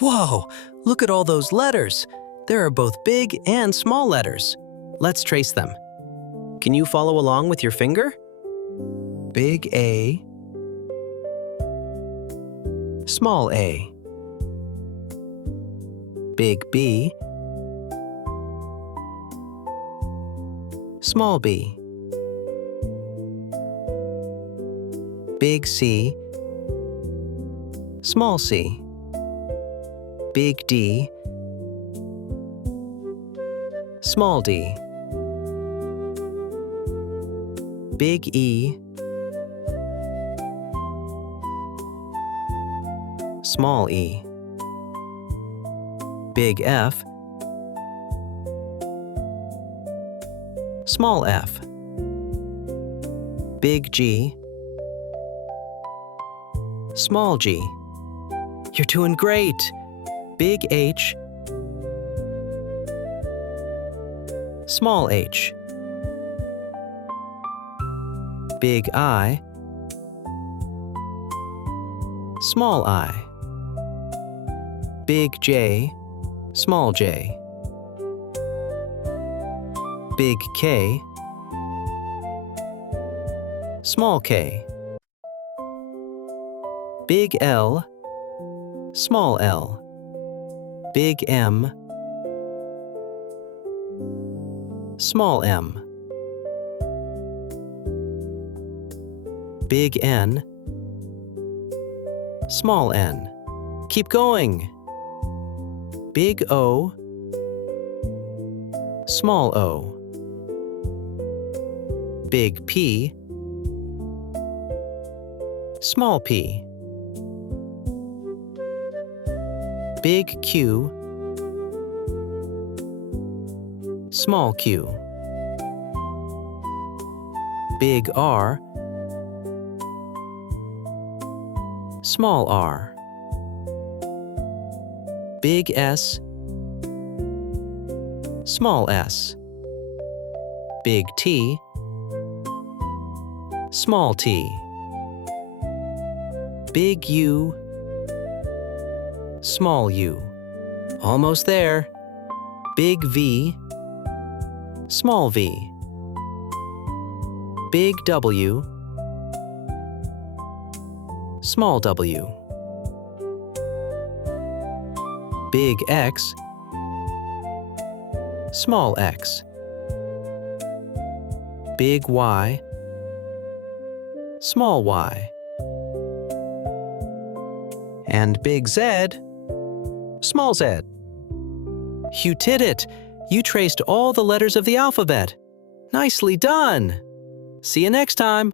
Whoa, look at all those letters. There are both big and small letters. Let's trace them. Can you follow along with your finger? Big A, small a. Big B, small b. Big C, small c. Big D, small d. Big E, small e. Big F, small f. Big G, small g. You're doing great! Big H, small h. Big I, small I. Big J, small j. Big K, small k. Big L, small l. Big M, small m. Big N, small n. Keep going. Big O, small o. Big P, small p. Big Q, small q. Big R, small r. Big S, small s. Big T, small t. Big U, small u. Almost there. Big V, small v. Big W, small w. Big X, small x. Big Y, small y. And big Z, small z. You did it! You traced all the letters of the alphabet. Nicely done! See you next time!